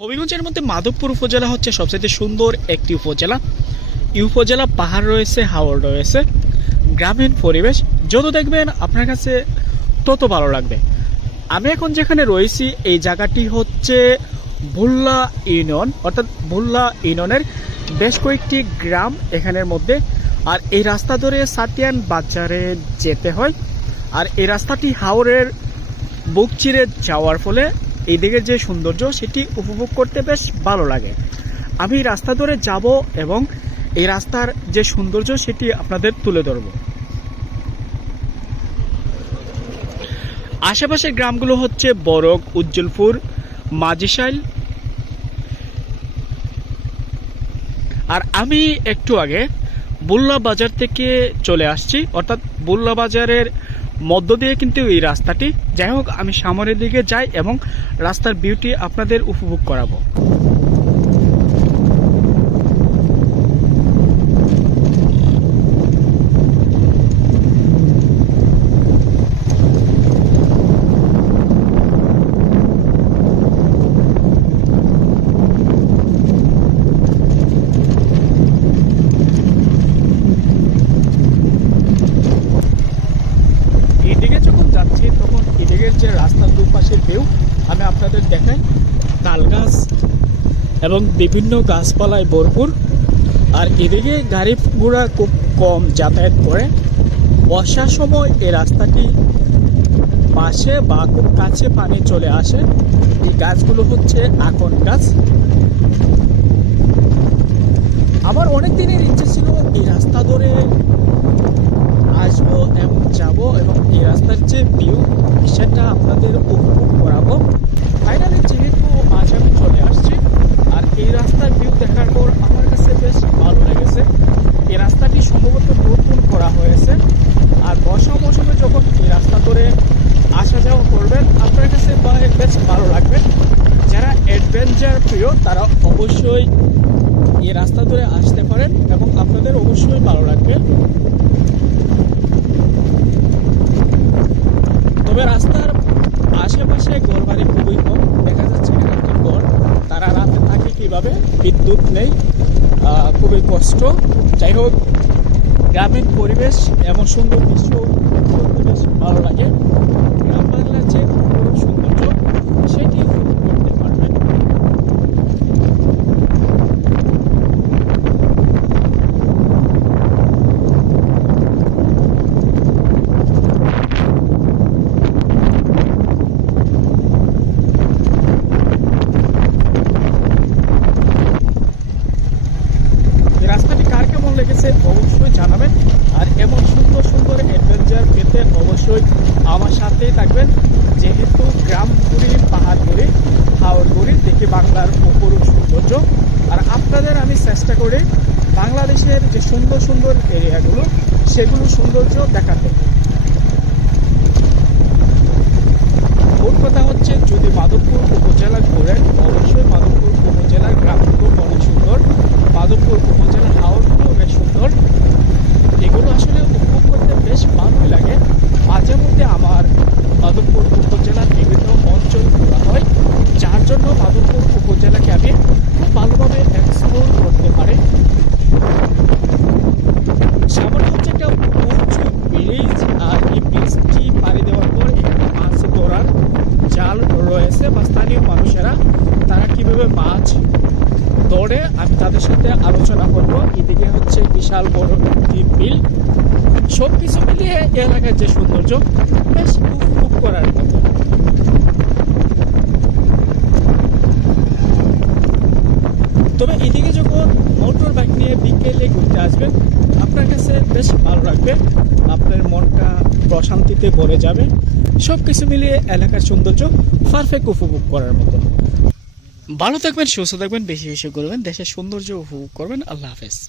হবিগঞ্জের মধ্যে মাধবপুর উপজেলা হচ্ছে সবচেয়ে সুন্দর একটি উপজেলা। এই উপজেলা পাহাড় রয়েছে, হাওড় রয়েছে, গ্রামীণ পরিবেশ। যত দেখবেন আপনার কাছে তত ভালো লাগবে। আমি এখন যেখানে রয়েছি, এই জায়গাটি হচ্ছে ভুল্লা ইউনিয়ন, অর্থাৎ ভুল্লা ইউনিয়নের বেশ কয়েকটি গ্রাম এখানের মধ্যে। আর এই রাস্তা ধরে সাতিয়ান বাজারে যেতে হয়। আর এই রাস্তাটি হাওড়ের বুক চিরে যাওয়ার ফলে এই দিকের যে সৌন্দর্য, সেটি উপভোগ করতে বেশ ভালো লাগে। আমি রাস্তা ধরে যাব এবং এই রাস্তার যে সৌন্দর্য, সেটি আপনাদের তুলে ধরব। আশেপাশের গ্রামগুলো হচ্ছে বরক, উজ্জ্বলপুর মাঝিশাইল আর আমি একটু আগে বুল্লা বাজার থেকে চলে আসছি। অর্থাৎ বুল্লা বাজারের মধ্য দিয়ে কিন্তু এই রাস্তাটি। যাই হোক, আমি সামনের দিকে যাই এবং রাস্তার বিউটি আপনাদের উপভোগ করাবো এদিকে যখন যাচ্ছি তখন এদিকের যে রাস্তার দুপাশের ভিউ আমি আপনাদের দেখাই। তাল গাছ এবং বিভিন্ন গাছপালায় ভরপুর। আর এদিকে গাড়ি ঘোড়া খুব কম যাতায়াত করে। বর্ষার সময় এই রাস্তাটি পাশে বা খুব কাছে পানি চলে আসে। এই গাছগুলো হচ্ছে আকন গাছ। আমার অনেক দিনের ইচ্ছে ছিল এই রাস্তা ধরে আসব এবং যাব এবং এই রাস্তার যে ভিউ সেটা আপনাদের উপভোগ করাবো ফাইনালি যেহেতু আজ আমি চলে আসছি আর এই রাস্তার ভিউ দেখার পর আমার কাছে বেশ ভালো লেগেছে এই রাস্তাটি সম্ভবত নতুন করা হয়েছে আর বর্ষা মৌসুমে যখন এই রাস্তা ধরে আসা যাওয়া করবেন আপনার কাছে বা- বেশ ভালো লাগবে যারা অ্যাডভেঞ্চার প্রিয়, তারা অবশ্যই এই রাস্তা ধরে আসতে পারেন এবং আপনাদের অবশ্যই ভালো লাগবে। তবে রাস্তার আশেপাশে ঘর বাড়ি খুবই কম, দেখা যাচ্ছে এখানে একটি ঘর। তারা রাতে থাকে কীভাবে? বিদ্যুৎ নেই খুবই কষ্ট। যাই হোক, গ্রামীণ পরিবেশ, এমন সুন্দর দৃশ্য করতে বেশ ভালো লাগে। গ্রাম বাংলার যে অপরূপ সৌন্দর্য সেটি উপভোগ করতে পারবেন এই রাস্তাটি কার কেমন লেগেছে অবশ্যই জানাবেন আর এমন সুন্দর সুন্দর অ্যাডভেঞ্চার পেতে অবশ্যই আমার সাথেই থাকবেন। যেহেতু গ্রাম ঘুরি পাহাড় ঘুরি হাওড় ঘুরি দেখি বাংলার অপরূপ সৌন্দর্য। আর আপনাদের আমি চেষ্টা করি বাংলাদেশের যে সুন্দর সুন্দর এরিয়াগুলো সেগুলো সৌন্দর্য দেখাতে মোট কথা হচ্ছে যদি মাধবপুর উপজেলা ঘোরেন অবশ্যই মাধবপুর উপজেলার গ্রামগুলো অনেক সুন্দর মাধবপুর উপজেলা হাওড়গুলো বেশ সুন্দর এগুলো আসলে উপভোগ করতে বেশ ভালোই লাগে মাঝে মধ্যে আমার মাধবপুর উপজেলার বিভিন্ন অঞ্চল ঘোরা হয় যার জন্য মাধবপুর উপজেলাকে আমি খুব ভালোভাবে এক্সপ্লোর করতে পারি সামনে হচ্ছে একটা উঁচু ব্রিজ আর এই ব্রিজটি পাড়ি দেওয়ার পর এখানে মাছ ধরার জাল রয়েছে বা স্থানীয় মানুষেরা তারা কীভাবে মাছ ধরে আমি তাদের সাথে আলোচনা করব। এদিকে হচ্ছে বিশাল বড় একটি বিল। সব কিছু মিলিয়ে এলাকার যে সৌন্দর্য, বেশ উপভোগ করার মতো। তবে এদিকে যখন মোটর বাইক নিয়ে বিকেলে ঘুরতে আসবেন, আপনার কাছে বেশ ভালো লাগবে। আপনার মনটা প্রশান্তিতে ভরে যাবে। সব কিছু মিলিয়ে এলাকার সৌন্দর্য পারফেক্ট উপভোগ করার মতো। ভালো থাকবেন সুস্থ থাকবেন বেশি বেশি করবেন দেশের সৌন্দর্য উপভোগ করবেন। আল্লাহ হাফেজ।